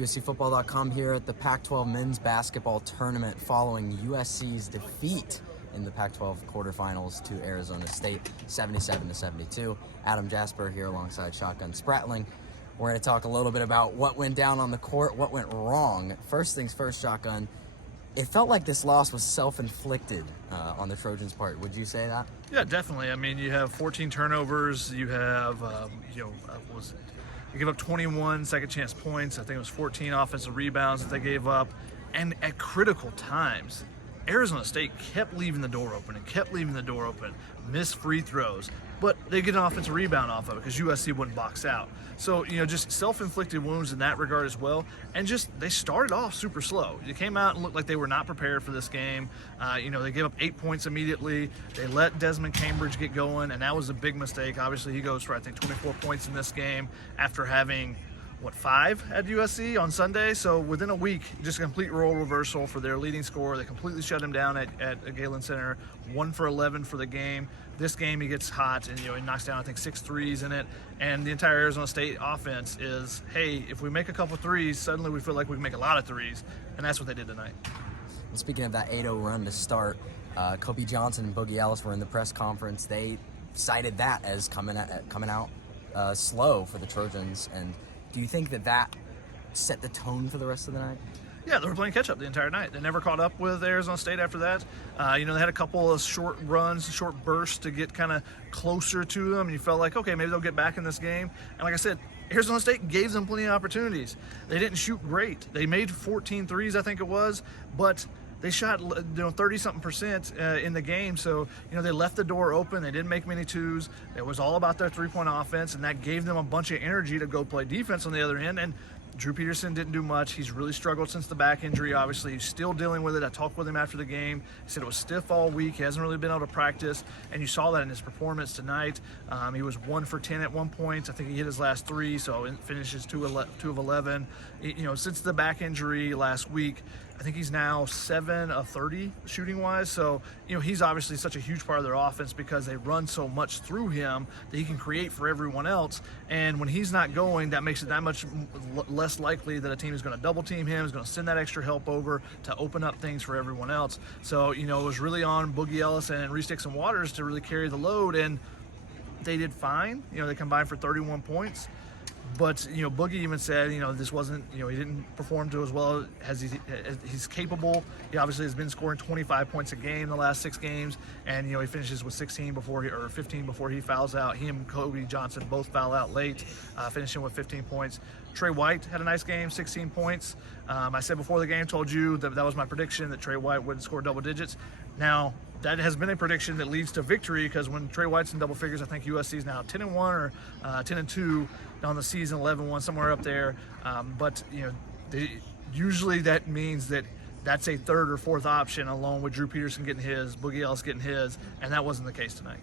USCFootball.com here at the Pac-12 men's basketball tournament following USC's defeat in the Pac-12 quarterfinals to Arizona State, 77-72. Adam Jasper here alongside Shutgun Spratling. We're going to talk a little bit about what went down on the court, what went wrong. First things first, Shotgun, it felt like this loss was self-inflicted on the Trojans' part. Would you say that? Yeah, definitely. I mean, you have 14 turnovers. You have, you give up 21 second chance points. I think it was 14 offensive rebounds that they gave up. And at critical times, Arizona State kept leaving the door open and kept leaving the door open, missed free throws, but they get an offensive rebound off of it because USC wouldn't box out. So, just self-inflicted wounds in that regard as well. And just, they started off super slow. They came out and looked like they were not prepared for this game. They gave up 8 points immediately. They let Desmond Cambridge get going, and that was a big mistake. Obviously, he goes for, I think, 24 points in this game after having 5 at USC on Sunday. So within a week, just a complete role reversal for their leading scorer. They completely shut him down at Galen Center. 1 for 11 for the game. This game he gets hot and he knocks down I think 6 threes in it. And the entire Arizona State offense is, hey, if we make a couple threes, suddenly we feel like we can make a lot of threes, and that's what they did tonight. And speaking of that 8-0 run to start, Kobe Johnson and Boogie Ellis were in the press conference. They cited that as coming out slow for the Trojans. And do you think that set the tone for the rest of the night? Yeah, they were playing catch-up the entire night. They never caught up with Arizona State after that. They had a couple of short runs, short bursts to get kind of closer to them, and you felt like, okay, maybe they'll get back in this game. And like I said, Arizona State gave them plenty of opportunities. They didn't shoot great. They made 14 threes, I think it was, but they shot 30-something% in the game. So, they left the door open. They didn't make many twos. It was all about their three-point offense, and that gave them a bunch of energy to go play defense on the other end. And Drew Peterson didn't do much. He's really struggled since the back injury, obviously. He's still dealing with it. I talked with him after the game. He said it was stiff all week. He hasn't really been able to practice, and you saw that in his performance tonight. He was 1 for 10 at one point. I think he hit his last 3, so it finishes 2 of 11. Since the back injury last week, I think he's now 7 of 30 shooting-wise. So, he's obviously such a huge part of their offense because they run so much through him that he can create for everyone else. And when he's not going, that makes it that much less likely that a team is going to double-team him, is going to send that extra help over to open up things for everyone else. So, it was really on Boogie Ellis and Reese Dixon Waters to really carry the load, and they did fine. They combined for 31 points. But, Boogie even said, this wasn't, he didn't perform to as well as he's capable. He obviously has been scoring 25 points a game the last 6 games. And, he finishes with 15 before he fouls out. He and Kobe Johnson both foul out late, finishing with 15 points. Trey White had a nice game, 16 points. I said before the game, told you that was my prediction that Trey White would score double digits. Now, that has been a prediction that leads to victory because when Trey White's in double figures, I think USC is now 10-1 or 10-2 on the season, 11-1, somewhere up there. But usually that means that's a third or fourth option along with Drew Peterson getting his, Boogie Ellis getting his, and that wasn't the case tonight.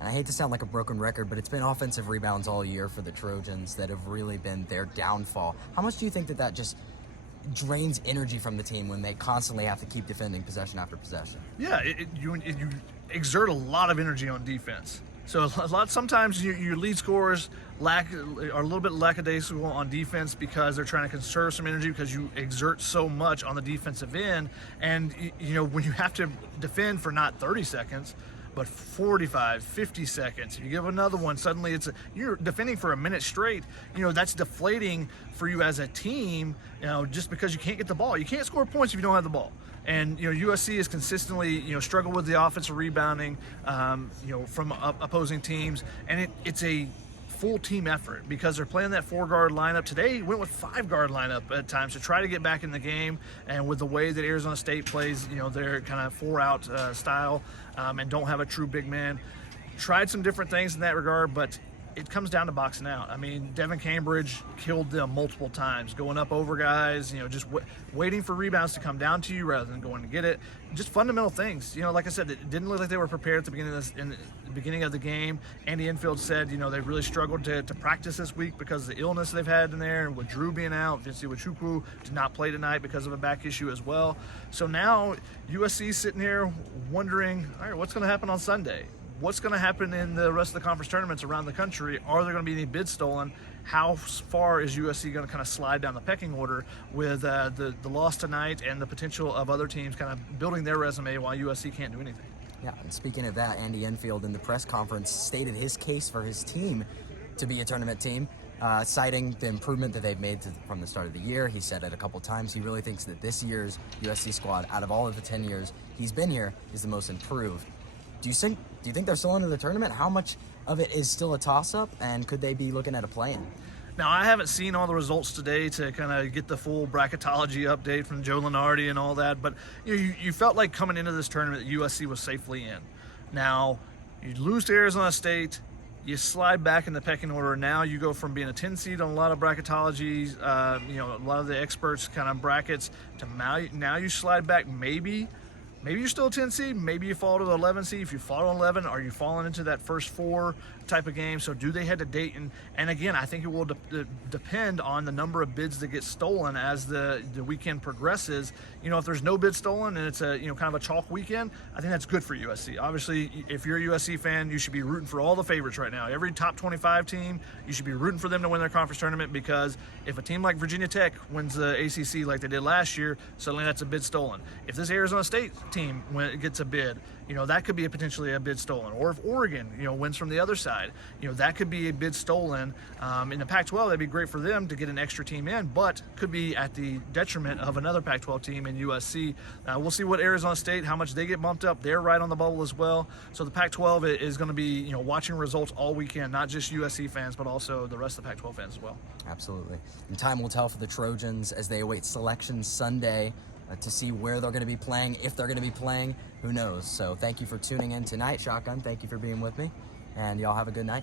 And I hate to sound like a broken record, but it's been offensive rebounds all year for the Trojans that have really been their downfall. How much do you think that just drains energy from the team when they constantly have to keep defending possession after possession? Yeah, you exert a lot of energy on defense. So sometimes your lead scorers are a little bit lackadaisical on defense because they're trying to conserve some energy because you exert so much on the defensive end. And, when you have to defend for not 30 seconds, but 45, 50 seconds. If you give another one, suddenly you're defending for a minute straight. That's deflating for you as a team, just because you can't get the ball. You can't score points if you don't have the ball. And, USC has consistently, struggled with the offensive rebounding, from opposing teams. And it's a full team effort because they're playing that 4-guard lineup. Today went with 5-guard lineup at times to try to get back in the game, and with the way that Arizona State plays, their kind of 4-out style, and don't have a true big man. Tried some different things in that regard, but it comes down to boxing out. I mean, Devin Cambridge killed them multiple times, going up over guys, just waiting for rebounds to come down to you rather than going to get it. Just fundamental things. Like I said, it didn't look like they were prepared at the beginning of the game. Andy Enfield said, they really struggled to practice this week because of the illness they've had in there, and with Drew being out, Vince Iwuchukwu did not play tonight because of a back issue as well. So now USC's sitting here wondering, all right, what's going to happen on Sunday? what's going to happen in the rest of the conference tournaments around the country? Are there going to be any bids stolen? How far is USC going to kind of slide down the pecking order with the loss tonight and the potential of other teams kind of building their resume while USC can't do anything? Yeah, and speaking of that, Andy Enfield in the press conference stated his case for his team to be a tournament team, citing the improvement that they've made from the start of the year. He said it a couple times. He really thinks that this year's USC squad, out of all of the 10 years he's been here, is the most improved. Do you think they're still into the tournament? How much of it is still a toss-up, and could they be looking at a play-in? Now, I haven't seen all the results today to kind of get the full bracketology update from Joe Lunardi and all that, but you felt like coming into this tournament that USC was safely in. Now, you lose to Arizona State, you slide back in the pecking order. Now you go from being a 10 seed on a lot of bracketologies, a lot of the experts kind of brackets, to now you slide back maybe you're still a 10 seed, maybe you fall to the 11 seed. If you fall to 11, are you falling into that first four type of game? So do they head to Dayton? And again, I think it will depend on the number of bids that get stolen as the weekend progresses. If there's no bid stolen and it's a kind of a chalk weekend, I think that's good for USC. Obviously, if you're a USC fan, you should be rooting for all the favorites right now. Every top 25 team, you should be rooting for them to win their conference tournament, because if a team like Virginia Tech wins the ACC like they did last year, suddenly that's a bid stolen. If this Arizona State team gets a bid, that could be potentially a bid stolen. Or if Oregon, wins from the other side, that could be a bid stolen. In the Pac-12, that'd be great for them to get an extra team in, but could be at the detriment of another Pac-12 team in USC. We'll see what Arizona State, how much they get bumped up. They're right on the bubble as well. So the Pac-12 is going to be, watching results all weekend, not just USC fans, but also the rest of the Pac-12 fans as well. Absolutely. And time will tell for the Trojans as they await selection Sunday to see where they're going to be playing, if they're going to be playing, who knows. So thank you for tuning in tonight, Shotgun. Thank you for being with me, and y'all have a good night.